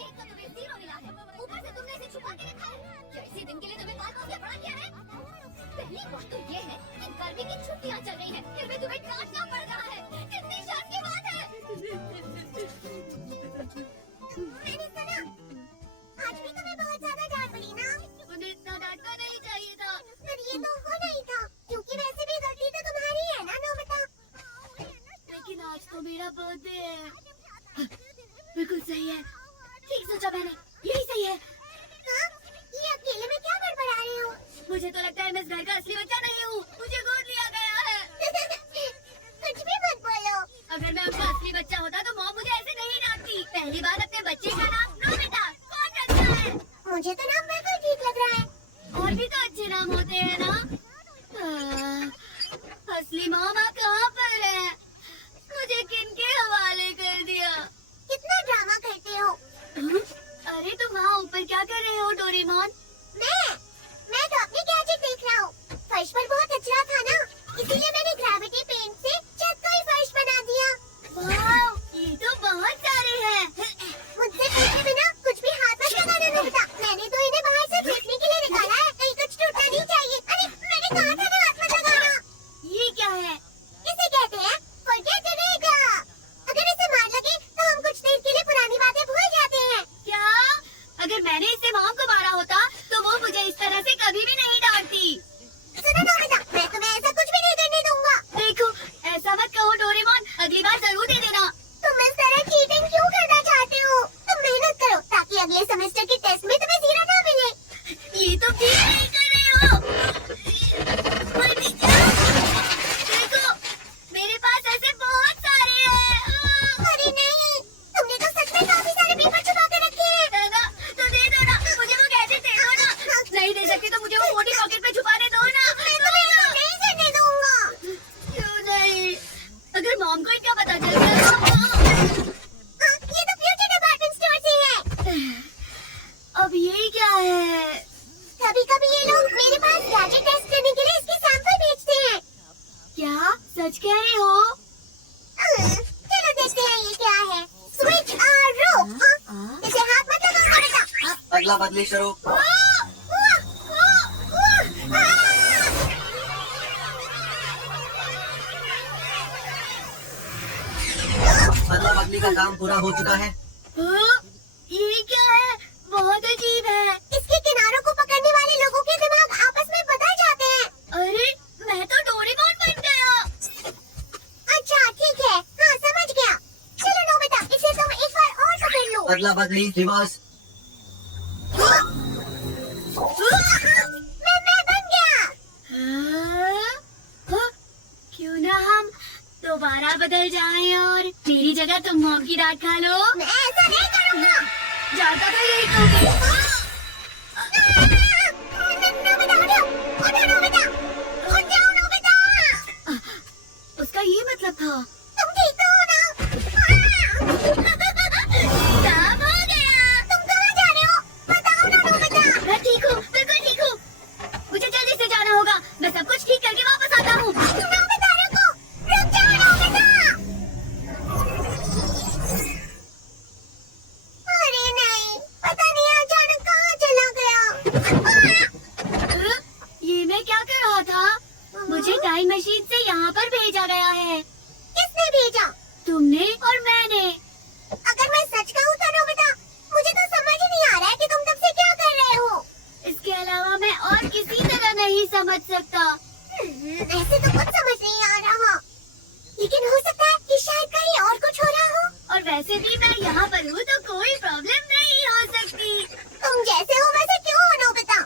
एक तो तुम्हें जीरो मिला है, ऊपर से तुमने इसे छुपा के रखा है। क्या इसी दिन के लिए तुम्हें कॉल करके बड़ा किया है? पहली बात तो ये है कि गर्मी की छुट्टियां चल रही हैं, फिर भी तुम्हें डांटना पड़ रहा है। कितनी शर्म की बात है। मैंने सुना आज भी तुम्हें बहुत ज्यादा डांट पड़ी ना? उन्हें इतना डांटना नहीं चाहिए था। पर ये तो होना ही था, क्योंकि वैसे भी गलती तो तुम्हारी है ना नोबिता। लेकिन आज तो मेरा बर्थडे है। बिल्कुल सही है, ठीक सोचा मैंने, यही सही है। हाँ? ये अकेले में क्या बड़बड़ा रही हो? मुझे तो लगता है मैं इस घर का असली बच्चा नहीं हूँ, मुझे गोद लिया गया है। कुछ भी मत बोलो। अगर मैं उनका असली बच्चा होता तो मॉम मुझे ऐसे नहीं डांटती। पहली बार अपने बच्चे का नाम नोबिता कौन रखता है? मुझे तो नाम बिल्कुल ठीक लग रहा है। और भी तो अच्छे नाम होते हैं ना। असली मामा कहाँ पर है? मुझे किन के हवाले कर दिया? कितना ड्रामा करते हो। अरे तुम वहाँ ऊपर क्या कर रहे हो डोरेमोन? मैं तो अपनी गैजेट देख रहा हूँ। फर्श पर बहुत कचरा था ना, इसीलिए मैंने ग्रेविटी पेंट से छत को ही फर्श बना दिया। वाह, ये तो बहुत सारे हैं। मुझसे पूछे बिना कुछ भी हाथ में लगाना नोबिता। मैंने तो इन्हें बाहर से फेंकने के लिए निकाला है, कहीं कुछ टूटना नहीं चाहिए। अरे मैंने कहा था ना हाथ मत लगाना। ये क्या है? इसे कहते हैं फॉरगेटनेगा। अगर इसे मार लगे तो हम कुछ देर के लिए पुरानी बातें भूल जाते हैं। क्या? अगर मैंने इसे मॉम को मारा होता तो वो मुझे इस तरह से कभी भी नहीं डांटती। सुनो नोबिता, मैं तुम्हें ऐसा कुछ भी नहीं करने दूंगा। देखो, ऐसा मत कहो डोरेमोन, अगली बार जरूर दे देना। तुम इस तरह चीटिंग क्यों करना चाहते हो? तुम मेहनत करो ताकि अगले सेमेस्टर के टेस्ट में तुम्हें जीरो ना मिले। ये तो ठीक नहीं कर रहे हो। देखो, मेरे पास ऐसे बहुत सारे हैं। अरे नहीं, तुमने तो सच में काफी सारे पेपर छुपा के रखे हैं। है ना? तो दे दो ना, मुझे वो गैजेट दे दो ना। नहीं दे सकती तो मुझे वो मोटी पॉकेट में छुपाने दो ना। मैं तुम्हें ऐसा नहीं करने दूंगा। क्यों नहीं? अगर मॉम को क्या पता चल गया? ये तो ब्यूटी डिपार्टमेंट स्टोर से है। अब ये क्या है? कभी-कभी ये लोग मेरे पास गैजेट टेस्ट करने के लिए इसके सैंपल भेजते हैं। क्या? सच कह रहे हो? चलो देखते हैं ये क्या है। स्विच और रोप। इसे हाथ मत लगाओ बेटा। अगला बदली शुरू। बदला बदली का काम पूरा हो चुका है। ये क्या है? बहुत अजीब है। इसके किनारों को पकड़ने वाले लोगों के दिमाग आपस में बदल जाते हैं। अरे मैं तो डोरेमोन बन गया। अच्छा ठीक है, हाँ समझ गया। चलो नोबिता, इसे तुम एक बार और पकड़ लो। अगला बदली रिवर्स। मैं बन गया। क्यों ना हम दोबारा बदल जाएं और मेरी जगह तुम मॉम की डांट खा लो। मैं ऐसा नहीं करूँगा। जाता तो यही करोगे। उसका ये मतलब था। तुम ठीक तो हो ना? काम हो गया। तुम कहाँ जा रहे हो? बताओ ना नोबिता। मैं ठीक हूँ, बिल्कुल ठीक हूँ। मुझे जल्दी से जाना होगा, मैं सब कुछ ठीक करके वापस आता हूँ। नोबिता रुको, रुक जाओ नोबिता। अरे नहीं, पता नहीं अचानक कहाँ चला गया। ये मैं क्या कर रहा था? मुझे टाइम मशीन से यहाँ पर भेजा गया है। किसने भेजा? तुमने और मैंने। अगर मैं सच कहूँ तो नोबिता, मुझे तो समझ ही नहीं आ रहा है कि तुम तब से क्या कर रहे हो। इसके अलावा मैं और किसी तरह नहीं समझ सकता। ऐसे तो कुछ समझ नहीं आ रहा, लेकिन हो सकता है कि शायद कहीं और कुछ हो रहा हो। और वैसे भी मैं यहाँ पर हूँ तो कोई प्रॉब्लम नहीं हो सकती। तुम जैसे हो वैसे क्यों हो नोबिता?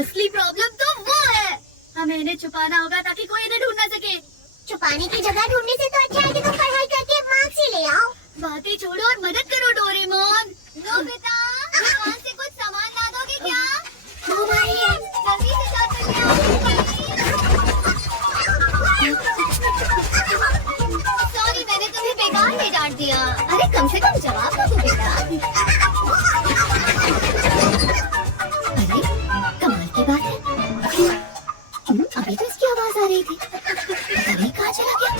असली प्रॉब्लम तो वो है, हमें इन्हें छुपाना होगा ताकि कोई इन्हें ढूंढ ना सके। छुपाने की जगह ढूंढने से तो अच्छा है कि तुम पढ़ाई करके मार्क्स ही ले आओ। बातें छोड़ो और मदद करो डोरेमोन। नोबिता, दुकान से कुछ सामान ला दोगे क्या? हमारी है, जल्दी से जाकर ले आओ। सॉरी, मैंने तुम्हें बेकार में डांट दिया। अरे कम से कम जवाब तो दो बेटा। अरे कमाल की बात है, अभी तो इसकी आवाज आ रही थी, अभी कहाँ चला गया?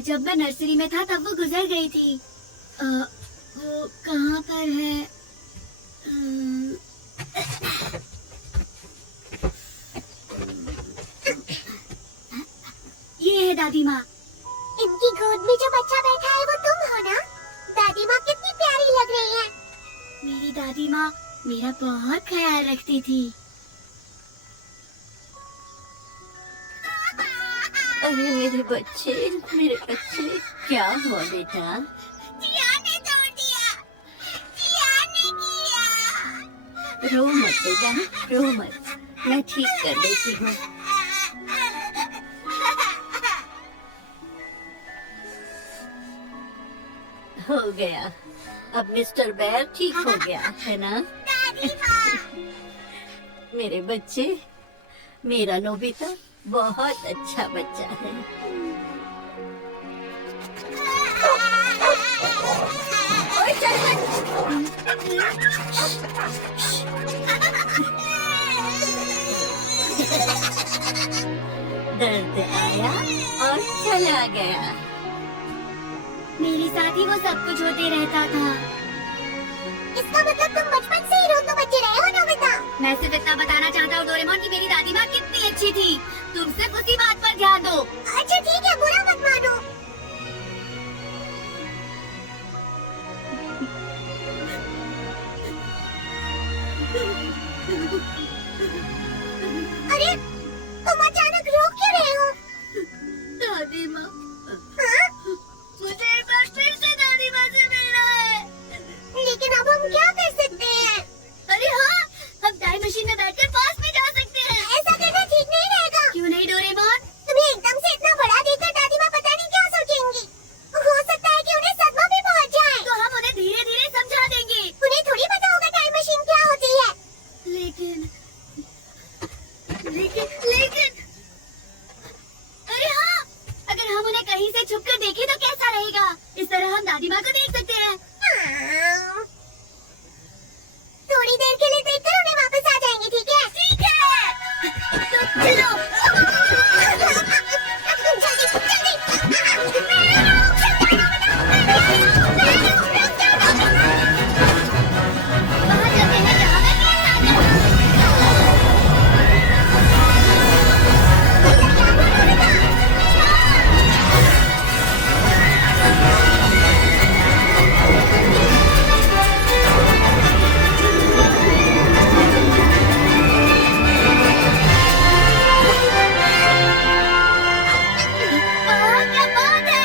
जब मैं नर्सरी में था तब वो गुजर गई थी। वो कहाँ पर है? ये है दादी माँ। इनकी गोद में जो बच्चा बैठा है वो तुम हो ना? दादी माँ कितनी प्यारी लग रही है। मेरी दादी माँ मेरा बहुत ख्याल रखती थी। अरे मेरे बच्चे क्या हुआ बेटा? जिया ने तोड़ दिया। जिया ने किया। रो मत बेटा, रो मत, मैं ठीक कर देती हूँ। हो गया, अब मिस्टर बैर ठीक हो गया है ना? दादी माँ। मेरे बच्चे, मेरा नोबिता बहुत अच्छा बच्चा है। दर्द आया और चला गया। मेरे साथ ही वो सब कुछ होते रहता था। इसका मतलब तुम बचपन से ही रोतो बच्चे रहे हो नोबिता? मैं सिर्फ इतना बताना चाहता हूँ डोरेमोन कि मेरी दादी माँ कितनी अच्छी थी। तुम सिर्फ उसी बात पर ध्यान दो। अच्छा ठीक है, बुरा मत मानो। अरे तुम अचानक रो क्यों रहे हो? दादी माँ, हाँ? मुझे एक बार फिर से दादी माँ से मिलना है। लेकिन अब हम क्या कर सकते हैं? अरे हाँ, हम टाइम मशीन में बैठकर पास में जा सकते हैं। ऐसा करना ठीक नहीं रहेगा। क्यों नहीं डोरेमोन? तुम्हें एकदम से इतना बड़ा देखकर दादी माँ पता नहीं क्या सोचेंगी। हो सकता है कि उन्हें सदमा भी पहुंच जाए। तो हम उन्हें धीरे धीरे समझा देंगे। उन्हें थोड़ी पता होगा टाइम मशीन क्या होती है। लेकिन लेकिन लेकिन अरे हाँ, अगर हम उन्हें कहीं से छुप कर देखें तो कैसा रहेगा? इस तरह हम दादी माँ को देख सकते हैं। थोड़ी देर के लिए देखकर उन्हें वापस आ जाएंगे, ठीक है? ठीक है, तो चलो। वहाँ चलते हैं जहाँ मैं कैसा क्या बात है,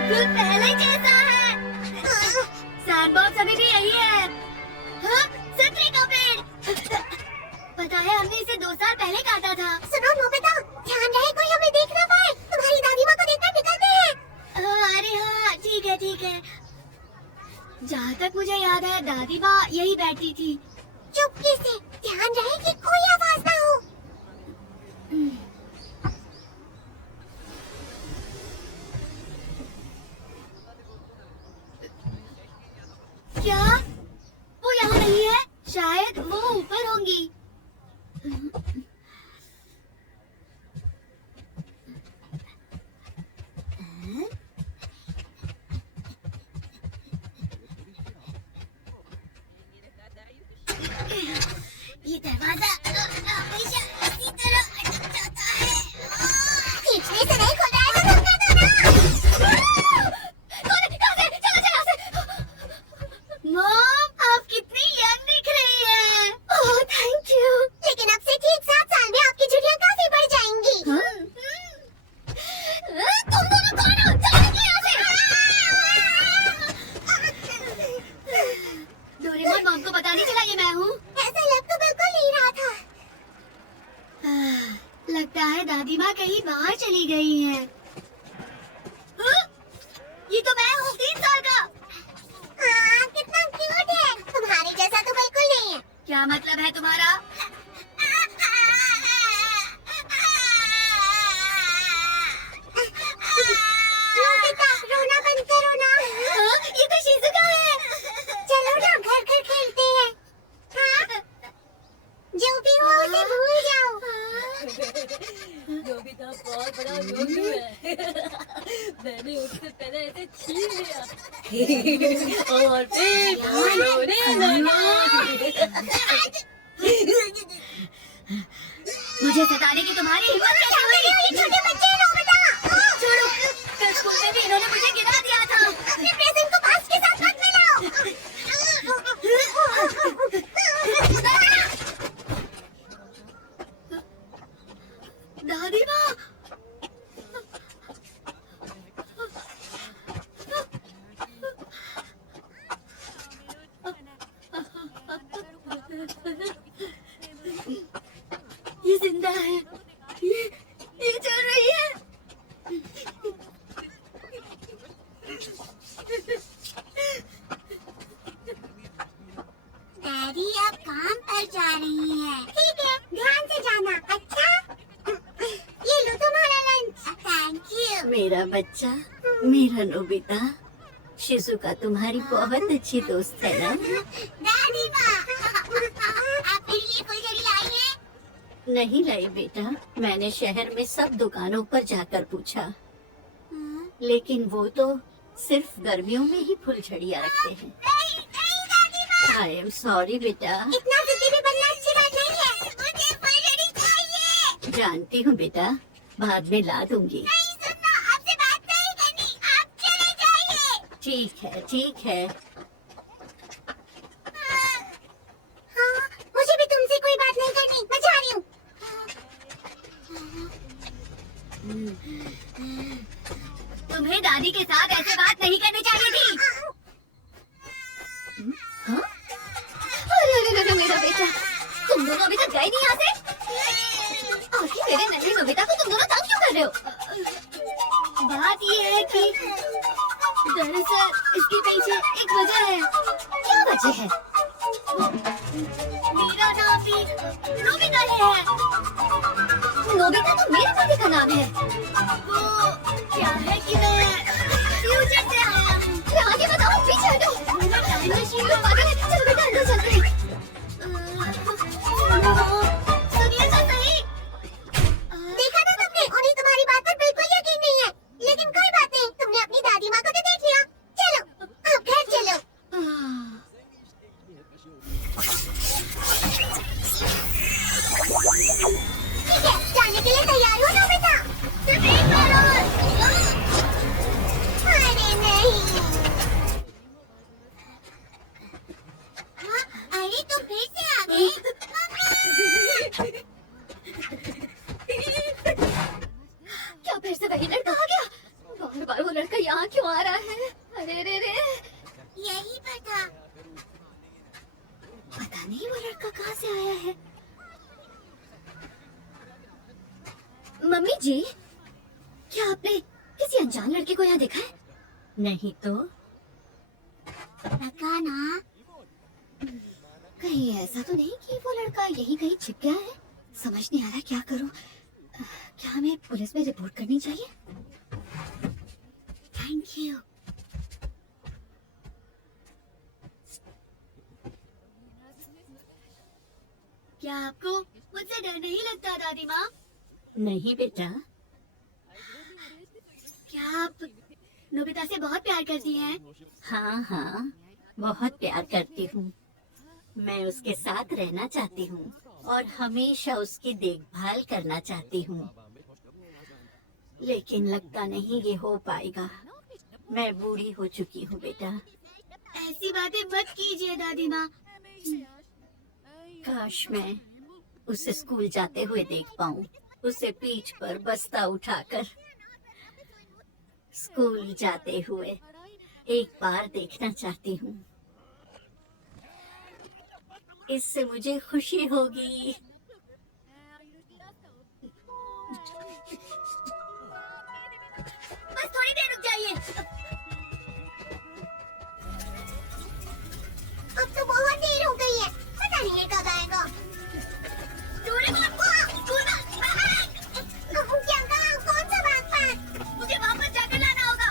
बिल्कुल पहले जैसा है। सैंडबॉक्स अभी भी यही है। हाँ, संतरे का पेड़। पता है, हमने इसे 2 साल पहले काटा था। सुनो नोबिता, ध्यान रहे कोई हमें देख ना पाए। तुम्हारी दादी माँ को देखकर निकलते हैं। अरे हाँ, ठीक है ठीक है। जहाँ तक मुझे याद है दादी माँ यही बैठी थी। चुपके से ध्यान रहे कि कोई आवाज ना हो। क्या वो यहाँ नहीं है? शायद वो ऊपर होंगी। ये दरवाजा हमेशा इसी तरह अटक जाता है। खींचने से नहीं खुल रहा है तो तुम कर दो ना। मॉम, आप कितनी यंग दिख रही हैं। Oh thank you. लेकिन अब से ठीक 7 साल में आपकी झुर्रियाँ काफी बढ़ जाएंगी। तुम दोनों कौन हो? चलो निकलो यहाँ से। डोरेमोन, मॉम को पता नहीं चला ये मैं हूँ? ऐसा लग तो बिल्कुल नहीं रहा था। लगता है दादी माँ कहीं बाहर चली गई हैं। हाँ? ये तो मैं हूँ, 3 साल का। हाँ, कितना क्यूट है। तुम्हारे जैसा तो बिल्कुल नहीं है। क्या मतलब है तुम्हारा? नोबिता, रोना बंद करो ना। हाँ? ये तो शिज़ुका है। चलो ना घर घर खेलते हैं। हाँ? जो भी हो उसे भूल जाओ। नोबिता बहुत बड़ा जोजू है। मैंने उससे पहले ऐसे छीन लिया और फिर रोने लगा। मुझे सताने की तुम्हारी हिम्मत कैसे हुई? छोटे बच्चे हैं नोबिता। छोड़ो, कल स्कूल में भी इन्होंने मुझे गिरा दिया था। अपने प्रेजेंट को पास्ट के साथ मत मिलाओ। दादी माँ, ये जिंदा है, ये चल रही है। डैडी अब काम पर जा रही है। ठीक है, ध्यान से जाना। अच्छा, ये लो तुम्हारा लंच। Thank you. मेरा बच्चा, मेरा नोबिता, शिजुका तुम्हारी बहुत अच्छी दोस्त है ना? दादी माँ, आप मेरे लिए फुलझड़ी लाई है? नहीं लाई बेटा, मैंने शहर में सब दुकानों पर जाकर पूछा, लेकिन वो तो सिर्फ गर्मियों में ही फुलझड़ियाँ रखते हैं। नहीं नहीं दादी माँ, आई एम सॉरी बेटा। इतना जिद्दी भी बनना अच्छी बात नहीं है। मुझे फुलझड़ी चाहिए। जानती हूँ बेटा, बाद में ला दूंगी। नहीं सुनना, आपसे बात नहीं करनी। आप चले जाइए। ठीक है, ठीक है। हाँ, मुझे भी तुमसे कोई बात नहीं करनी। मैं जा रही हूँ। तुम्हें दादी के साथ ऐसे बात नहीं करनी चाहिए थी। हाँ? अरे मेरा बेटा, तुम दोनों अभी तक गए नहीं यहाँ से? आखिर मेरे नन्हे नोबिता को तुम दोनों तंग क्यों कर रहे हो? बात ये है कि दरअसल इसके पीछे एक वजह है। क्या वजह है? मेरा नाम भी नोबिता ही है। नोबिता तो मेरे दादी का नाम है। वो क्या है कि मैं फ्यूचर से आया हूँ। आगे बताओ, पीछे हटो। मैं टाइम मशीन में पागल है। चलो बेटा, अंदर चलते हैं। सुनिए तो सही। देखा ना तुमने, उन्हें तुम्हारी बात पर बिल्कुल यकीन नहीं है। लेकिन कोई बात नहीं, तुमने अपनी दादी माँ को तो देख लिया। चलो, अब घर चलो। ठीक है, जाने के लिए तैयार हो नोबिता? स्पीड करो। अरे नहीं। हाँ, अरे तुम फिर से आ गए? क्या फिर से वही लड़का आ गया? बार बार वो लड़का यहाँ क्यों आ रहा है? अरे रे रे, यही पता। पता नहीं वो लड़का कहाँ से आया है। मम्मी जी, क्या आपने किसी अनजान लड़के को यहाँ देखा है? नहीं तो? लगा ना? कहीं ऐसा तो नहीं कि वो लड़का यहीं कहीं छिप गया है? समझ नहीं आ रहा क्या करूं। क्या हमें पुलिस में रिपोर्ट करनी चाहिए? Thank you. क्या आपको मुझसे डर नहीं लगता दादी माँ? नहीं बेटा। क्या आप नोबिता से बहुत प्यार करती हैं? हाँ हाँ, बहुत प्यार करती हूँ। मैं उसके साथ रहना चाहती हूँ और हमेशा उसकी देखभाल करना चाहती हूँ, लेकिन लगता नहीं ये हो पाएगा। मैं बूढ़ी हो चुकी हूँ बेटा। ऐसी बातें मत कीजिए दादी माँ। काश मैं उसे स्कूल जाते हुए देख पाऊँ, उसे पीठ पर बस्ता उठाकर स्कूल जाते हुए एक बार देखना चाहती हूँ। इससे मुझे खुशी होगी। बस थोड़ी देर रुक जाइए। अब तो बहुत देर हो गई है। पता नहीं ये कब आएगा। Doraemon, school bag. क्या कहा? कौन सा बैग? मुझे वापस जाकर लाना होगा।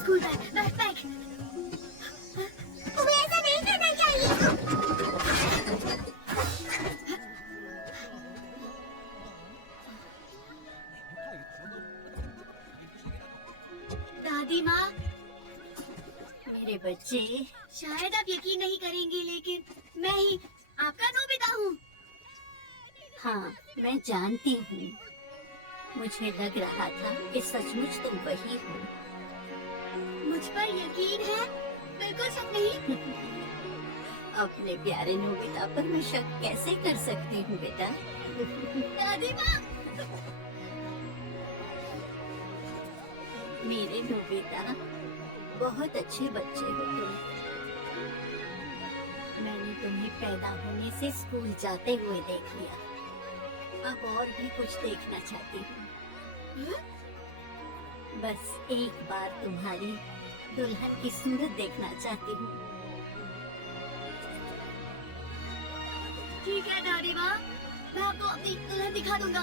School bag, bag. तुम्हें ऐसा नहीं करना चाहिए। माँ। मेरे बच्चे, शायद आप यकीन नहीं करेंगे लेकिन मैं ही आपका नोबिता हूँ। हाँ मैं जानती हूँ। मुझे लग रहा था कि सचमुच तुम वही हो। मुझ पर यकीन है? बिल्कुल शक नहीं। अपने प्यारे नोबिता पर मैं शक कैसे कर सकती हूँ बेटा? दादी माँ। मेरे नोबिता, बहुत अच्छे बच्चे हो तुम। मैंने तुम्हें पैदा होने से स्कूल जाते हुए देख लिया। अब और भी कुछ देखना चाहती हूँ। बस एक बार तुम्हारी दुल्हन की सूरत देखना चाहती हूँ। ठीक है दादी माँ, मैं आपको अपनी दुल्हन दिखा दूंगा।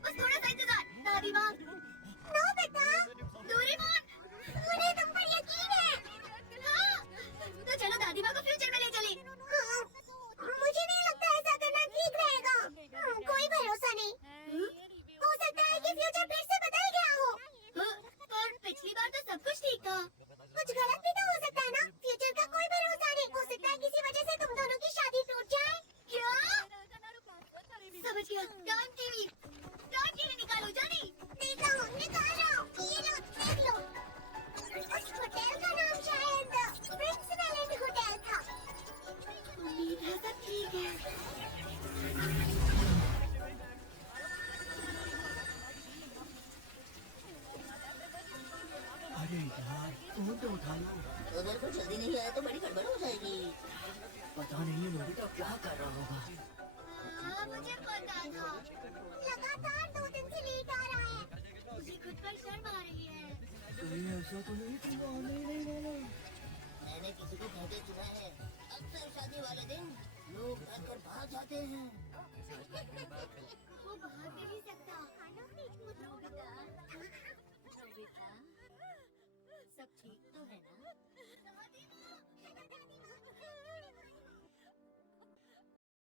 बस थोड़ा सा इंतजार। दादी माँ। Nobita, Doraemon. मुझे तुम पर यकीन है। हाँ, तो चलो दादी माँ को फ्यूचर में ले चले। हाँ, मुझे नहीं लगता ऐसा करना ठीक रहेगा। कोई भरोसा नहीं। हो सकता है कि फ्यूचर फिर से बदल गया हो। पर पिछली बार तो सब कुछ ठीक था। कुछ गलत भी तो हो सकता है ना। फ्यूचर का कोई भरोसा नहीं। हो सकता है किसी वजह से तुम दोनों की शादी टूट जाए। क्या? समझ गया। टाइम टीवी निकालो जल्दी। देता हूँ, निकाल रहा हूँ। ये लो, देख लो। उस होटल का नाम शायद प्रिंस वैलेंट होटल था। उम्मीद है सब ठीक है। अरे यार फोन तो उठा लो। अगर कुछ जल्दी नहीं आया तो बड़ी गड़बड़ हो जाएगी। पता नहीं है नोबिता क्या कर रहा होगा। मुझे पता था। लगातार 2 दिन से लेट आ रहा है। मुझे खुद पर शर्म आ रही है। कहीं ऐसा तो नहीं कि वो आने ही नहीं वाला। मैंने किसी को कहते सुना है, अक्सर शादी वाले दिन लोग घर कर बाहर जाते हैं।